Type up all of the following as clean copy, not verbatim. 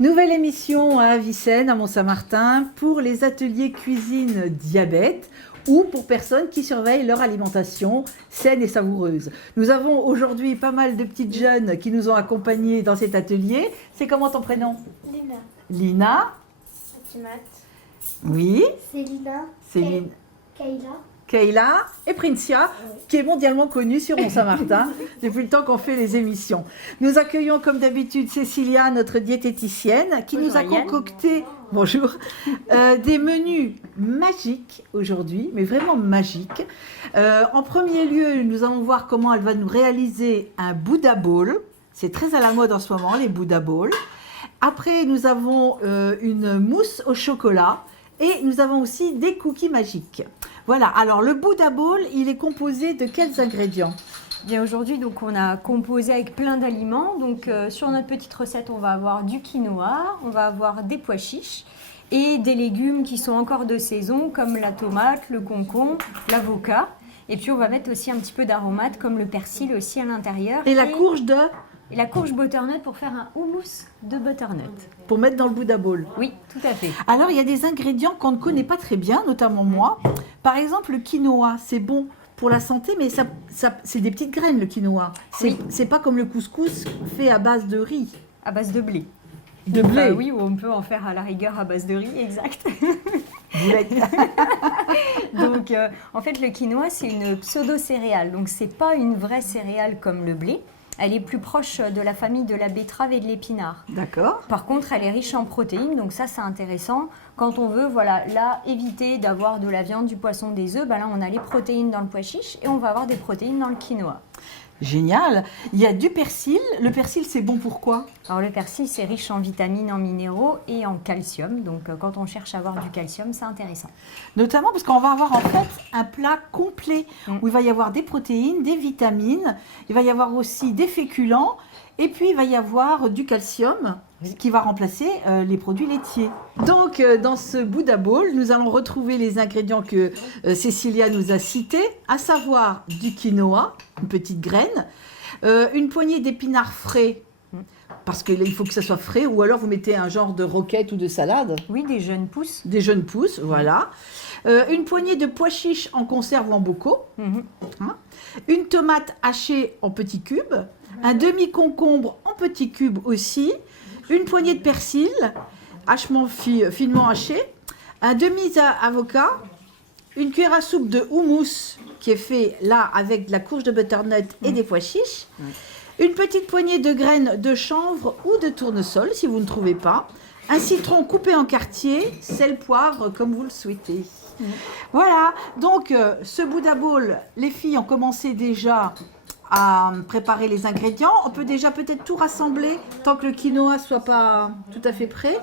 Nouvelle émission à Avicenne, à Mont-Saint-Martin, pour les ateliers cuisine diabète ou pour personnes qui surveillent leur alimentation saine et savoureuse. Nous avons aujourd'hui pas mal de petites jeunes qui nous ont accompagnés dans cet atelier. C'est comment ton prénom? Lina. Lina. Fatimat. Oui. Célina. Céline. Kayla. Kayla et Princia, qui est mondialement connue sur Mont-Saint-Martin depuis le temps qu'on fait les émissions. Nous accueillons comme d'habitude Cécilia, notre diététicienne, qui nous a concocté des menus magiques aujourd'hui, mais vraiment magiques. En premier lieu, nous allons voir comment elle va nous réaliser un Buddha Bowl. C'est très à la mode en ce moment, les Buddha Bowls. Après, nous avons une mousse au chocolat et nous avons aussi des cookies magiques. Voilà, alors le Buddha Bowl, il est composé de quels ingrédients? Bien aujourd'hui, donc on a composé avec plein d'aliments. Donc sur notre petite recette, on va avoir du quinoa, on va avoir des pois chiches et des légumes qui sont encore de saison comme la tomate, le concombre, l'avocat. Et puis on va mettre aussi un petit peu d'aromates comme le persil aussi à l'intérieur. Et la courge de? Et la courge butternut pour faire un houmous de butternut. Pour mettre dans le Buddha Bowl. Oui, tout à fait. Alors, il y a des ingrédients qu'on ne connaît pas très bien, notamment moi. Par exemple, le quinoa, c'est bon pour la santé, mais c'est des petites graines, le quinoa. C'est pas comme le couscous fait à base de riz. À base de blé. De blé? Oui, ou on peut en faire à la rigueur à base de riz, exact. Donc, en fait, le quinoa, c'est une pseudo-céréale. Donc, c'est pas une vraie céréale comme le blé. Elle est plus proche de la famille de la betterave et de l'épinard. D'accord. Par contre, elle est riche en protéines, donc ça, c'est intéressant. Quand on veut, voilà, là, éviter d'avoir de la viande, du poisson, des œufs, ben là, on a les protéines dans le pois chiche et on va avoir des protéines dans le quinoa. Génial. Il y a du persil. Le persil, c'est bon pour quoi? Alors, le persil, c'est riche en vitamines, en minéraux et en calcium. Donc, quand on cherche à avoir du calcium, c'est intéressant. Notamment parce qu'on va avoir en fait un plat complet où il va y avoir des protéines, des vitamines, il va y avoir aussi des féculents et puis il va y avoir du calcium qui va remplacer les produits laitiers. Donc dans ce Buddha Bowl, nous allons retrouver les ingrédients que Cécilia nous a cités, à savoir du quinoa, une petite graine, une poignée d'épinards frais, parce qu'il faut que ça soit frais, ou alors vous mettez un genre de roquette ou de salade. Oui, des jeunes pousses. Des jeunes pousses, voilà. Une poignée de pois chiches en conserve ou en bocaux. Une tomate hachée en petits cubes. Un demi-concombre en petits cubes aussi. Une poignée de persil, finement haché. Un demi-avocat. Une cuillère à soupe de houmous qui est fait là avec de la courge de butternut et des pois chiches. Une petite poignée de graines de chanvre ou de tournesol, si vous ne trouvez pas. Un citron coupé en quartiers, sel, poivre, comme vous le souhaitez. Voilà, donc ce Buddha Bowl, les filles ont commencé déjà à préparer les ingrédients. On peut déjà peut-être tout rassembler tant que le quinoa soit pas tout à fait prêt.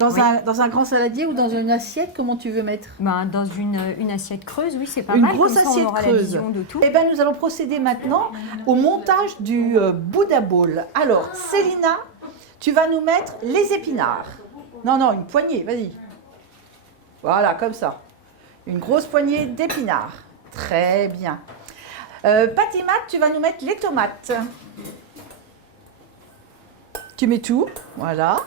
Dans un grand saladier ou dans une assiette, comment tu veux mettre? Dans une assiette creuse, oui, c'est pas une mal. Une grosse assiette creuse. La vision de tout. Eh bien, nous allons procéder maintenant au montage du Buddha Bowl. Alors, Célina, tu vas nous mettre les épinards. Non, une poignée, vas-y. Voilà, comme ça. Une grosse poignée d'épinards. Très bien. Patimat, tu vas nous mettre les tomates. Tu mets tout, voilà.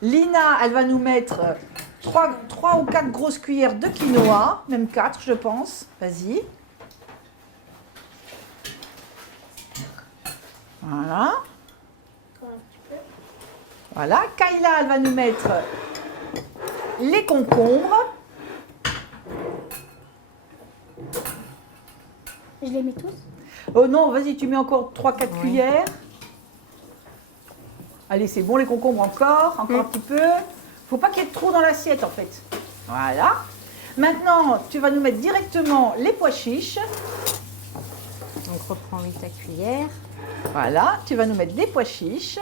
Lina, elle va nous mettre 3 ou 4 grosses cuillères de quinoa, même 4 je pense. Vas-y. Voilà. Voilà. Kayla, elle va nous mettre les concombres. Je les mets tous? Oh non, vas-y, tu mets encore 3-4 cuillères. Allez, c'est bon, les concombres encore un petit peu. Faut pas qu'il y ait trop dans l'assiette en fait. Voilà. Maintenant, tu vas nous mettre directement les pois chiches. Donc reprends ta cuillère. Voilà, tu vas nous mettre les pois chiches.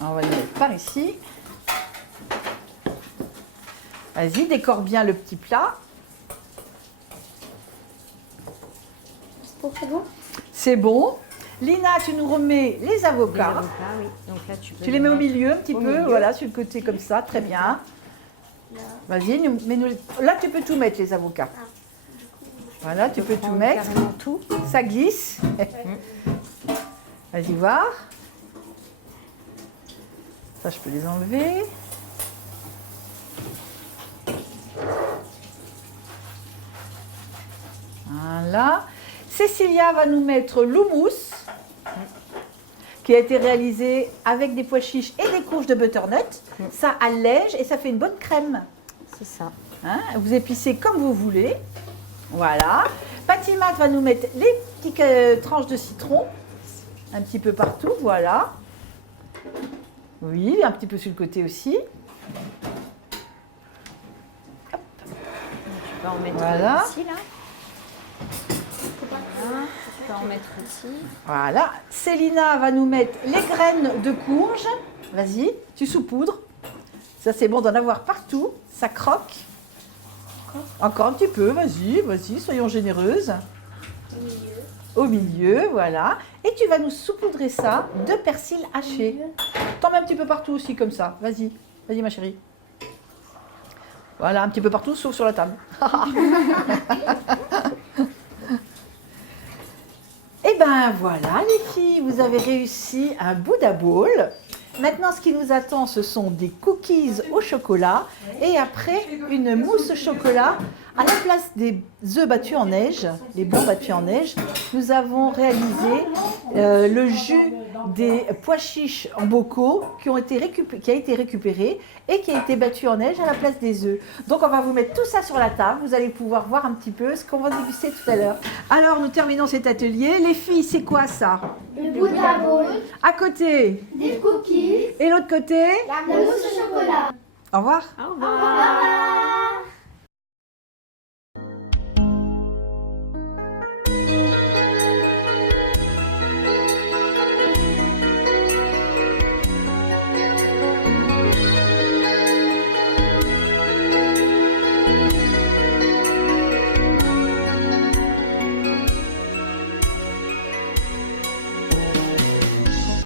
On va les mettre par ici. Vas-y, décore bien le petit plat. C'est bon? C'est bon. Lina, tu nous remets les avocats. Les avocats, oui. Donc là, tu les mets au milieu un petit peu, voilà, sur le côté comme ça, très bien. Vas-y, mets-nous. Là, tu peux tout mettre, les avocats. Voilà, tu peux tout mettre. Carrément tout. Ça glisse. Vas-y voir. Ça, je peux les enlever. Voilà. Cécilia va nous mettre l'houmous qui a été réalisé avec des pois chiches et des courges de butternut. Ça allège et ça fait une bonne crème. C'est ça. Hein, vous épicez comme vous voulez. Voilà. Patimat va nous mettre les petites tranches de citron. Un petit peu partout, voilà. Oui, un petit peu sur le côté aussi. Tu peux en mettre Voilà. ici, là. Voilà. Tu peux en mettre ici. Voilà. Célina va nous mettre les graines de courge. Vas-y, tu saupoudres. Ça, c'est bon d'en avoir partout. Ça croque. Encore un petit peu, vas-y, vas-y, soyons généreuses. Au milieu, voilà. Et tu vas nous saupoudrer ça de persil haché. T'en mets un petit peu partout aussi, comme ça. Vas-y, vas-y ma chérie. Voilà, un petit peu partout, sauf sur la table. Et ben voilà les filles, vous avez réussi un Buddha Bowl. Maintenant, ce qui nous attend, ce sont des cookies au chocolat et après une mousse au chocolat. À la place des œufs battus en neige, les blancs battus en neige, nous avons réalisé le jus des pois chiches en bocaux qui a été récupéré et qui a été battu en neige à la place des œufs. Donc on va vous mettre tout ça sur la table, vous allez pouvoir voir un petit peu ce qu'on va déguster tout à l'heure. Alors nous terminons cet atelier. Les filles, c'est quoi ça? Le Buddha Bowl, À côté des cookies, et l'autre côté? la mousse au chocolat. Au revoir. Au revoir. Au revoir.